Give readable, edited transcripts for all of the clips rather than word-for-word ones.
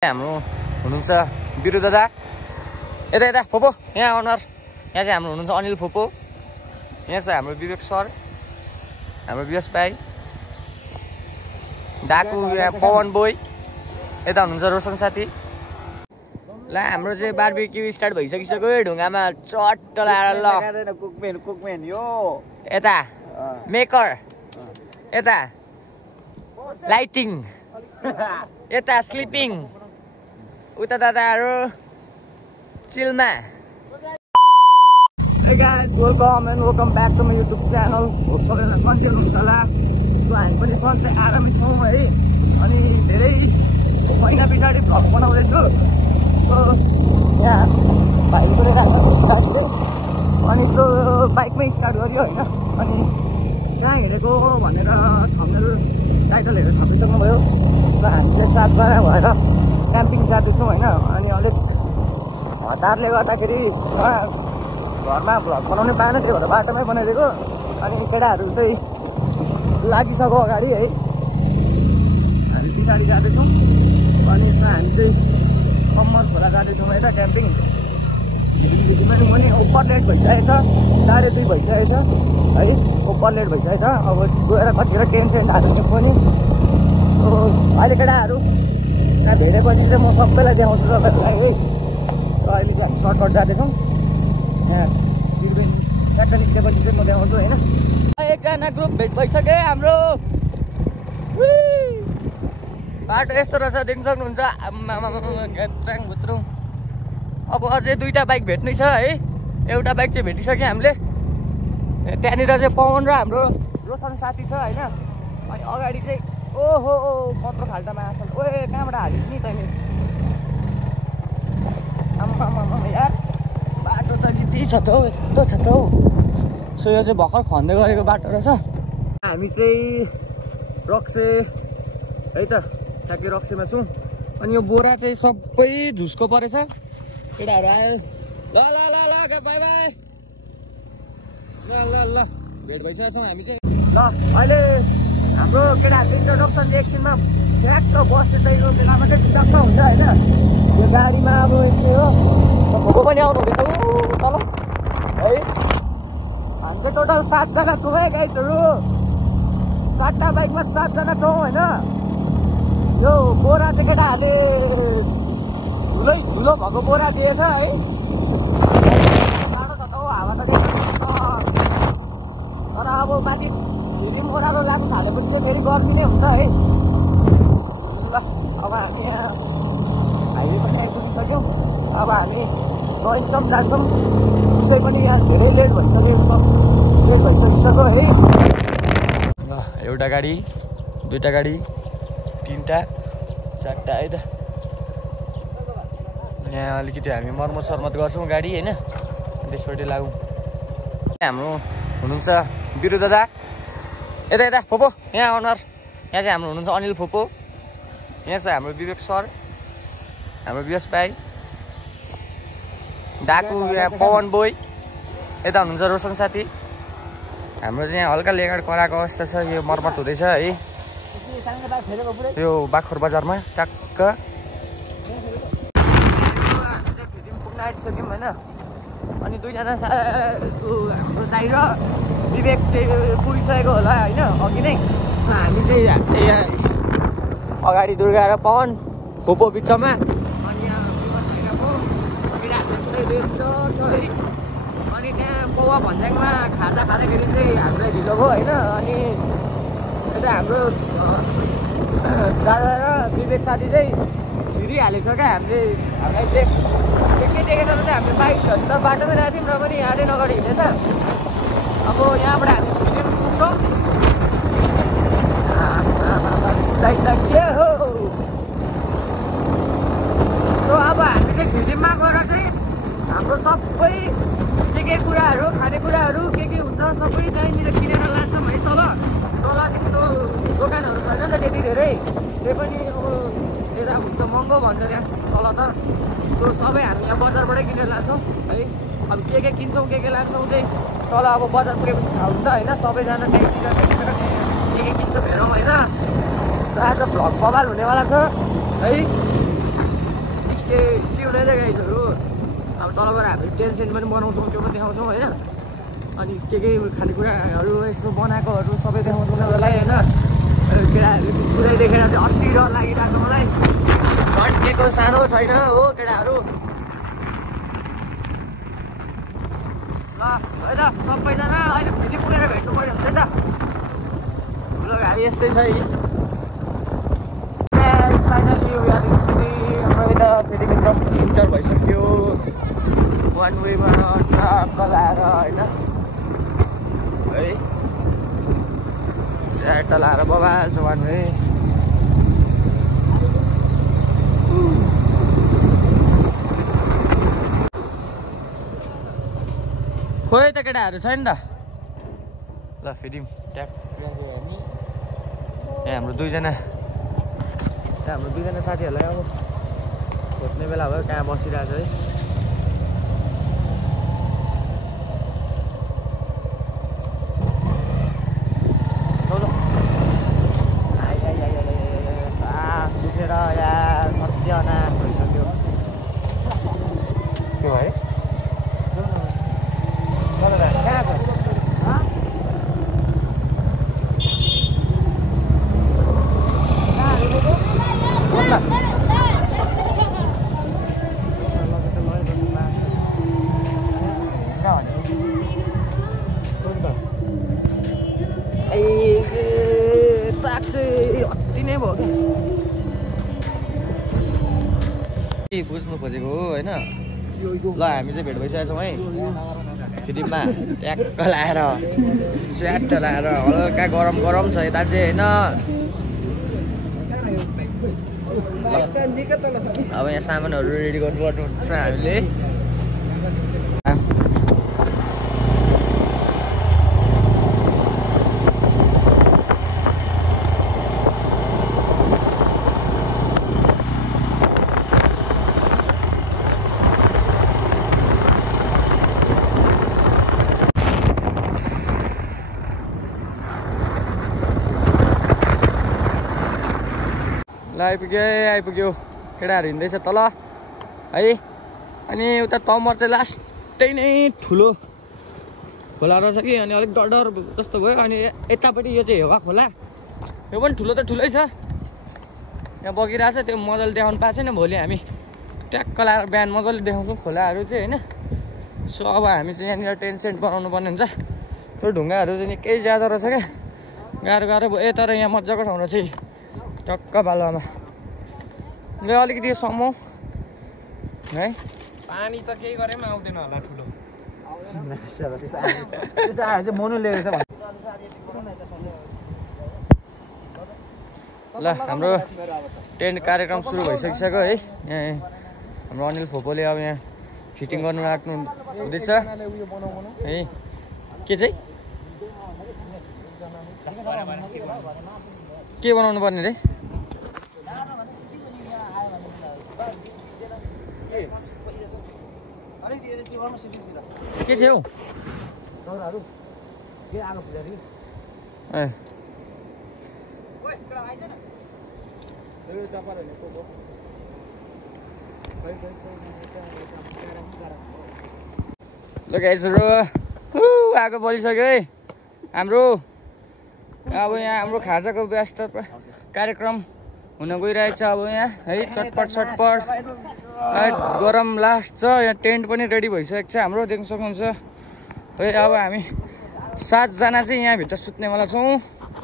हाम्रो हुनुहुन्छ बिरु दादा यता यता फोपो यहाँ अनुहार यहाँ चाहिँ हाम्रो हुनुहुन्छ अनिल फोपो यहाँ चाहिँ हाम्रो विवेक सर हाम्रो विवेश भाइ डाकु यहाँ पवन बोय यता हुनुहुन्छ रोशन साथी ल हाम्रो चाहिँ बारबेक्यू स्टार्ट भइसकिसक्यो ढुङ्गामा चट्ट लाएर ल कुकमेन यो यता मेकर यता लाइटिङ यता स्लिपिङ उता दादाहरू चिलमा। Hey guys, welcome and welcome back to my YouTube channel. Hope सबैजना सन्चै हुनुहुन्छ होला। सो हामी पनि सन्चै आरामै छौँ है। अनि धेरै महिना पछाडि भ्लग बनाउँदैछु। सो यहाँ भाइले पनि राख्छ अनि सो बाइकमै स्टार्ट गर्यो होइन। अनि कहाँ हिँडेको भनेर थम्बनेल टाइटलहरू थपिसक्नुभयो। सो हामी चाहिँ 7 जना भएर क्याम्पिङ जाँदैछौँ होइन। अनि अलिक हतारले गर्दाखेरि घरमा भ्लग बनाउनै पाएन, त्यही भएर बाटोमै बनाइदिएको। अनि केटाहरू चाहिँ लागिसक्यो अगाडि है, हामी पछाडि जाँदैछौँ। अनि हामी चाहिँ कम्मर खोला जाँदैछौँ यता क्याम्पिङ। पनि ओभर लेट भइसकेको छ, 2:30 भइसकेको छ है, ओभर लेट भइसकेको छ। अब गएर कतिवटा टेन्ट सेन्ट हाल्नु पनि। अहिले केटाहरू त्यहाँ भेटेपछि चाहिँ म सबैलाई देखाउँछु तपाईँहरूलाई है। अहिले चाहिँ हामी सर्टकट जाँदैछौँ। यहाँ बिरबेन ट्याक्टर निस्केपछि चाहिँ म देखाउँछु होइन। एकजना ग्रुप भेट भइसक्यो हाम्रो। बाटो यस्तो रहेछ देख्न सक्नुहुन्छ। घ्यात्राङ भुत्रु। अब अझै 2टा बाइक भेट्नै छ है। एउटा बाइक चाहिँ भेटिसक्यो हामीले। त्यहाँनिर चाहिँ पवन र हाम्रो रोशन साथी छ होइन। अनि अगाडि चाहिँ ओहो कत्रो खाल्टामा आसल ओए कहाँबाट हालिस् नि तैँले। आम्मा यार बाटो त यति छ त हौ, यस्तो छ त हौ। सो यो चाहिँ भर्खर खन्दै गरेको बाटो रहेछ। हामी चाहिँ रक्से है त, ठ्याक्कै रक्सेमा छौँ। अनि यो बोरा चाहिँ सबै झुस्को परेछ। केटाहरू आयो ल ल ल ल बाई बाई ल ल ल भेट भइसकेको छौँ हामी चाहिँ। ल अहिले हाम्रो केटाहरूको इन्ट्रोडक्सन एकछिनमा ठ्याक्क बस स्ट्यान्डको बेलामा चाहिँ टक्क हुन्छ होइन। यो गाडीमा अब यस्तै हो। भोको पनि आउनु हुँदैछ तल है। हामी चाहिँ टोटल 7 जना छौँ है गाइजहरू। 4टा बाइकमा 7 जना छौँ होइन। यो बोरा चाहिँ केटाहरूले धुलो भएको बोरा दिएछ है। टाढो छ त हौ, हावा त दिएछ तर अब माथि फेरि ओह्रालो लाग्नु थालेपछि चाहिँ फेरि गर्मी नै हुन्छ है। ल अब हामी यहाँ हाइवे पनि आइपुगिसक्यौँ। अब हामी नइस्टम जान्छौँ। उसै पनि यहाँ धेरै लेट भइसक्यो है। ल एउटा गाडी 2टा गाडी 3टा 4टा है त। यहाँ अलिकति हामी मर्मत सर्मत गर्छौँ गाडी होइन। त्यसपट्टि लागौँ। हाम्रो हुनुहुन्छ बिरु दादा यता यता फोपो यहाँ अनुहार यहाँ चाहिँ हाम्रो हुनुहुन्छ अनिल फोपो यहाँ चाहिँ हाम्रो विवेक सर हाम्रो विवेश भाइ डाकु यहाँ पवन बोय यता हुनुहुन्छ रोशन साथी। हाम्रो चाहिँ यहाँ हल्का लेगाड कराएको अवस्था छ। यो मर्मत हुँदैछ है यो बाखर बजारमा टक्क। हामी चाहिँ फेरि पुग्न आइसक्यौँ होइन। अनि 2जना हाम्रो दाइ र विवेक चाहिँ पुगिसकेको होला होइन अघि नै। हामी चाहिँ अगाडि दुर्गा र पवन फोपो बिचमा। अनि यहाँ अनि त्यहाँ पौवा भन्ज्याङमा खाजा खाँदाखेरि चाहिँ हामीलाई ढिलो भयो होइन। अनि यता हाम्रो दादा र विवेक साथी चाहिँ छिरिहालेछ क्या। हामीले हामीलाई देखेर चाहिँ हामीले बाइकहरू त बाटोमै राखेको थियौँ र पनि यहाँदेखि अगाडि हिँडेछ। अब यहाँबाट हामी फिलिम पुग्छौँ। के हो सो अब हामी चाहिँ फिलिममा गएर चाहिँ हाम्रो सबै के कुराहरू खानेकुराहरू के हुन्छ सबै त्यहीँनिर किनेर लान्छौँ है। तल त्यस्तो दोकानहरू छैन त त्यति धेरै। त्यही पनि अब यता त महँगो भन्छ त्यहाँ तल त। सो सबै हामी यहाँ बजारबाटै किनेर लान्छौँ है। अब के किन्छौँ के लान्छौँ चाहिँ तल अब बजार पुगेपछि थाहा हुन्छ होइन। सबैजना त्यहीँतिर के किन्छौँ हेरौँ होइन। आज भ्लग बवाल हुनेवाला छ है। अब तलबाट हामीले टेन्ट सेन्ट पनि बनाउँछौँ त्यो पनि देखाउँछौँ होइन अनि के खानेकुराहरू यसो बनाएकोहरू सबै देखाउँछौँ उनीहरूलाई होइन केटाहरू पुरै देखेर चाहिँ अति डर लागिरहेको मलाई झन्केको सानो छैन हो केटाहरू ल है त सबैजना अहिले फेरि पुगेर भेट्नु पऱ्यो हुन्छ त ठुलो गाडी यस्तै छ फाइनली हाम्रो यता फेरि एकदम इन्टर भइसक्यो वान वेमा ट्रक लाएर होइन है स्याट लाएर बबाल छ वान वे खोइ त केटाहरू छैन त ल फेरि ट्याप हामी हाम्रो दुईजना साथीहरूलाई अब खोज्ने बेला भयो कहाँ बसिरहेको छ है दुखेर या सत्यानाश भइसक्यो के भयो कहाँ छ अति नै भयो कि बुझ्नु खोजेको हो होइन ल हामी चाहिँ भेट भइसकेको छौँ है फिल्ममा ट्याक्क लाएर स्याट लाएर हल्का गरम गरम छ यता चाहिँ होइन अब यहाँ सामानहरू रेडी गर्नुपर्छ हामीले आइपुग्यो केटाहरू हिँड्दैछ तल है अनि उता तमर चाहिँ लास्टै नै ठुलो खोला रहेछ कि अनि अलिक डर जस्तो भयो अनि यतापट्टि यो चाहिँ हेवा खोला यो पनि ठुलो त ठुलै छ यहाँ बगिरहेछ त्यो मजाले देखाउनु पाएको छैन भोलि हामी ट्याक्क लाएर बिहान मजाले देखाउँछौँ खोलाहरू चाहिँ होइन सो अब हामी चाहिँ यहाँनिर टेन्ट सेन्ट बनाउनु पर्ने हुन्छ त्यो ढुङ्गाहरू चाहिँ निकै ज्यादा रहेछ क्या गाह्रो भयो तर यहाँ मजाको ठाउँ रहेछ टक्क बालुवामा ल अलिकति समाउ है पानी त केही गरे पनि आउँदैन होला ठुलो त्यस्तो आएर चाहिँ मनु ल्याएछ ल हाम्रो टेन्ट कार्यक्रम सुरु भइसकिसक्यो है यहाँ हाम्रो अनिल फोपोले अब यहाँ फिटिङ गर्नु राख्नु हुँदैछ है के चाहिँ के बनाउनु पर्ने रे के थियो ल गाइजहरु आगो बलिसक्यो है हाम्रो अब यहाँ हाम्रो खाजाको व्यस्त कार्यक्रम हुन गइरहेछ अब यहाँ है चटपट गरम लास्ट छ यहाँ टेन्ट पनि रेडी भइसकेको छ हाम्रो देख्न सक्नुहुन्छ है अब हामी 7 जना चाहिँ यहाँ भित्र सुत्नेवाला छौँ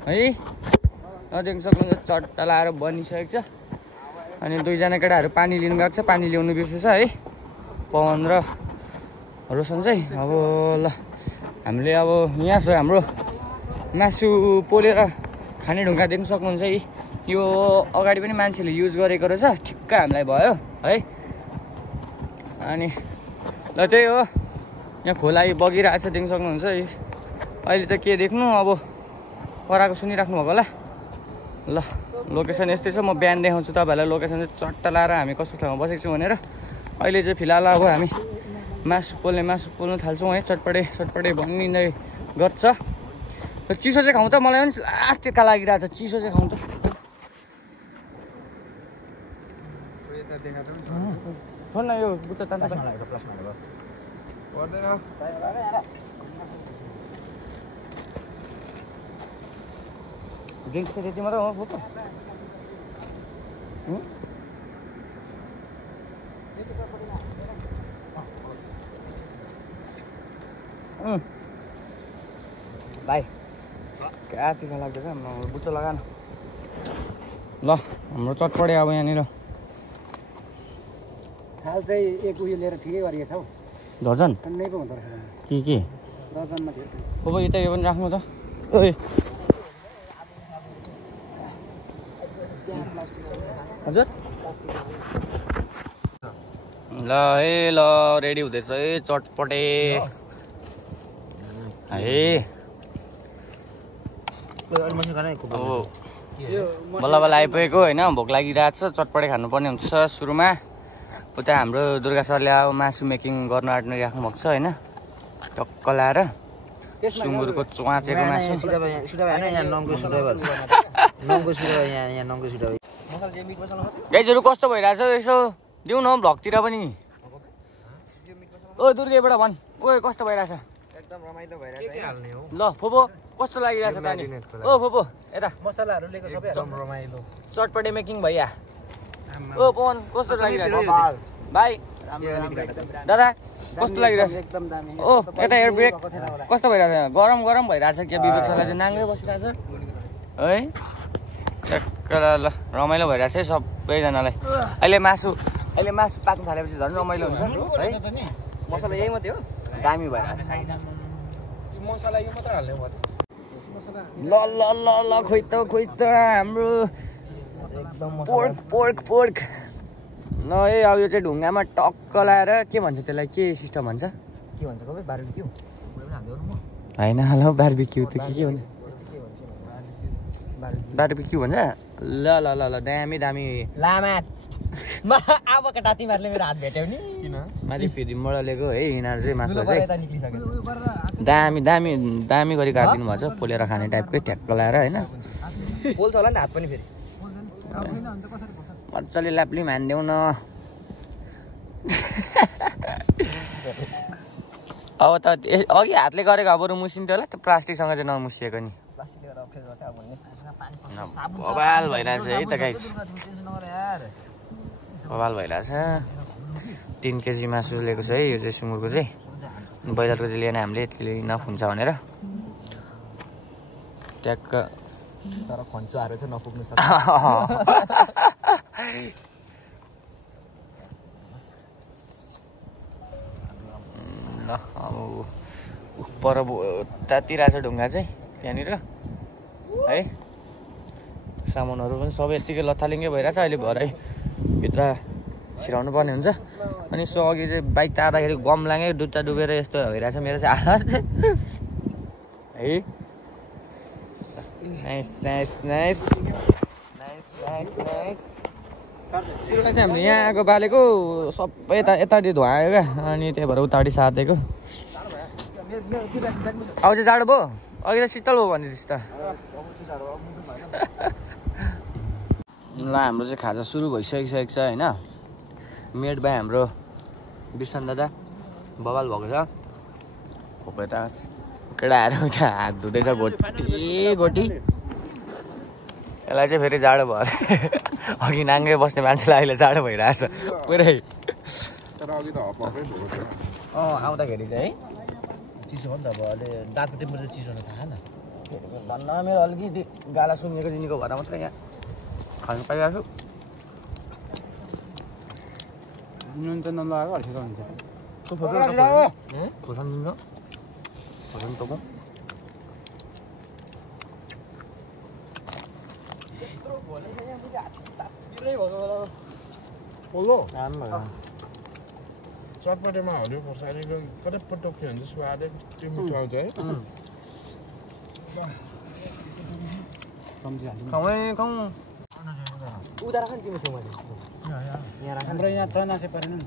है देख्न सक्नुहुन्छ चट्टा लाएर बनिसकेको छ अनि 2 जना केटाहरू पानी लिनु गएको छ पानी ल्याउनु बिर्सेछ है पवन र रोशन चाहिँ अब ल हामीले अब यहाँ छ हाम्रो मासु पोलेर खाने ढुङ्गा देख्न सक्नुहुन्छ है यो अगाडि पनि मान्छेले युज गरेको रहेछ ठिक्क हामीलाई भयो है अनि ल त्यही हो यहाँ खोला बगिरहेको छ देख्न सक्नुहुन्छ है अहिले त के देख्नु अब कराएको सुनिराख्नु भएको होला ल लोकेसन यस्तै छ म बिहान देखाउँछु तपाईँहरूलाई लोकेसन चाहिँ चट्टा लाएर हामी कस्तो ठाउँमा बसेको छौँ भनेर अहिले चाहिँ फिलहाल अब हामी मासु पोल्नु थाल्छौँ है चटपटे बनिँदै गर्छ चिसो चाहिँ खाउँ त मलाई पनि लास्ट टिका लागिरहेको छ चिसो चाहिँ खाउँ त छोड न यो बुच्चा तान्छ पर्दैन ड्रिङ्क्स चाहिँ त्यति मात्रै हो फोटो भाइ क्या टिका लाग्दैछ बुच्चो लगा न ल हाम्रो चटपटे अब यहाँनिर थाल चाहिँ एक उयो लिएर ठिकै गरिएको छ हौ दर्जन नै पो हुँदो रहेछ के दर्जनमा थियो अब यता यो पनि राख्नु त ओए हजुर ल है ल रेडी हुँदैछ है चटपटे है बल्ल बल्ल आइपुगेको होइन भोक लागिरहेको छ चटपटे खानुपर्ने हुन्छ सुरुमा उता हाम्रो दुर्गा सरले अब मासु मेकिङ गर्न आँट्नु भएको छ होइन टक्क लाएर सुँगुरको च्वाचेको मासु गाइजहरू कस्तो भइरहेछ यसो दिउँ न भ्लगतिर पनि ओ दुर्गेबाट भन् ओ कस्तो भइरहेछ एकदम रमाइलो भइरहेछ ल फोपो कस्तो लागिरहेछ त नि ओ फोपो यता मसलाहरू लिएको सबै एकदम रमाइलो चटपटे मेकिङ भइया ओ पवन कस्तो लागिरहेछ भाइ दादा कस्तो लागिरहेछ एकदम दामी ओ यता एयर ब्रेक कस्तो भइरहेछ गरम गरम भइरहेछ के विवेक सरलाई चाहिँ नाङ्गै बसिरहेछ है चक्क ल रमाइलो भइरहेछ है सबैजनालाई अहिले मासु पाक्नु थालेपछि झन् रमाइलो हुन्छ है मसला यही मात्रै हो दामी भइरहेछ मसला यो मात्रै हाल्ने हो ल ल ल ल खोइ त हाम्रो पोर्क ल है अब यो चाहिँ ढुङ्गामा टक्क लाएर के भन्छ त्यसलाई के सिस्टम भन्छ के भन्छ तपाईँ बारबिक्यू होइन ल बारबिक्यू त के भन्छ बारबिक्यू भन्छ ल ल ल ल दामी दामी लामा आबोका टातीमारले मेरो हात भेट्यौ नि किन माथि फेरि मोडलेको है यिनीहरू चाहिँ मासुलाई चाहिँ निक्लिसक्यो दामी दामी दामी गरी काटिदिनु भएको छ पोलेर खाने टाइपकै ठ्याक्क लाएर होइन पोल्छ होला नि हात पनि फेरि मजाले ल्याप्ली हानिदेऊ न अब त अघि हातले गरेको अब मुसिन्थ्यो होला त्यो प्लास्टिकसँग चाहिँ नमुसिएको नि बवाल भइरहेछ है त गाइस बवाल भइरहेछ 3 केजी मासु लिएको छ है यो चाहिँ सुँगुरको चाहिँ ब्रोइलरको चाहिँ लिएन हामीले यतिले इनफ हुन्छ भनेर ट्याक्क तर खन्चो हारेर चाहिँ नपुग्नु सक्छ ल अब पर तातिरहेछ ढुङ्गा चाहिँ त्यहाँनिर है सामानहरू पनि सबै यत्तिकै लथालिङ्गै भइरहेछ अहिले भरै भित्र छिराउनु पर्ने हुन्छ अनि सो अघि चाहिँ बाइक तार्दाखेरि गम लागे दुधटा डुबेर यस्तो भइरहेछ मेरो चाहिँ हालत है nice nice nice nice nice nice सुरुमा चाहिँ हाम्रो यहाँ आएको बालेको सबै यतापट्टि धुवायो क्या अनि त्यही भएर उतापट्टि सारिदिएको अब चाहिँ जाडो भयो अघि त शीतल भयो भनेपछि त ल हाम्रो चाहिँ खाजा सुरु भइसकिसकेको छ होइन मेड बाई हाम्रो बिर्सन दादा बवाल भएको छ खोप यता केटाहरू उता हात धुँदैछ गोटी यसलाई चाहिँ फेरि जाडो भयो अघि नाङ्गै बस्ने मान्छेलाई अहिले जाडो भइरहेछ पुरै आउँदाखेरि चाहिँ है चिसो हो नि त अब अहिले दाँतको टेम्परेचर चिसो हुन थाहा न धन्न मेरो अलिकति गाला सुन्नेको जिनीको भएर मात्रै यहाँ खानु पाइरहेको छु नुन त नलगाएको अल्छिटो हुन्छ खोर्सानी दिन्छ खोर्सानी टोको चटपटेमा हरियो खोर्सानीको कतै पटोक्यो भने चाहिँ स्वादै त्यो मिठो आउँछ है उता राख नि तिम्रो छेउमा हाम्रो यहाँ चना चाहिँ परेन नि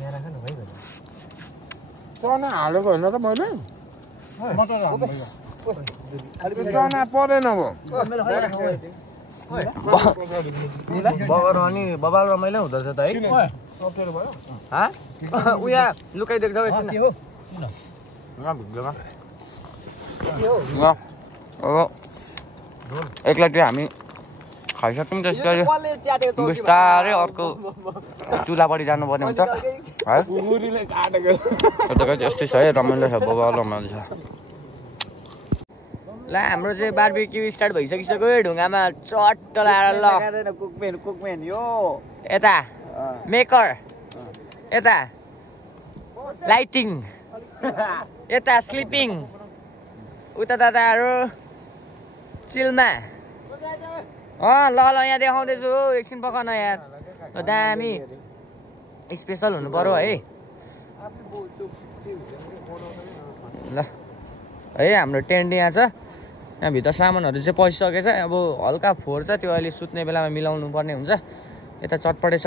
यहाँ राख न भइगयो चना हालेको होइन त मैले चना परेन अब बगर अनि बबाल रमाइलो हुँदो रहेछ त है अप्ठ्यारो भयो उया लुकाइदिएको छ एकछिन एकलाटी हामी खाइसक्यौँ त्यसपछि बिस्तारै अर्को चुलापट्टि जानुपर्ने हुन्छ है यस्तै छ है रमाइलो छ बबाल रमाइलो छ ल हाम्रो चाहिँ बारबेक्यू स्टार्ट भइसकिसक्यो ढुङ्गामा चट्ट लगाएर ल कुकमेन यो यता मेकर यता लाइटिङ यता स्लिपिङ उता दादाहरू चिलमा ल यहाँ देखाउँदैछु एकछिन पकाउन यार दामी स्पेसल हुनु पर्यो है ल है हाम्रो टेन्ट यहाँ छ यहाँभित्र सामानहरू चाहिँ पसिसकेछ अब हल्का फोहोर छ त्यो अहिले सुत्ने बेलामा मिलाउनु पर्ने हुन्छ यता चटपटे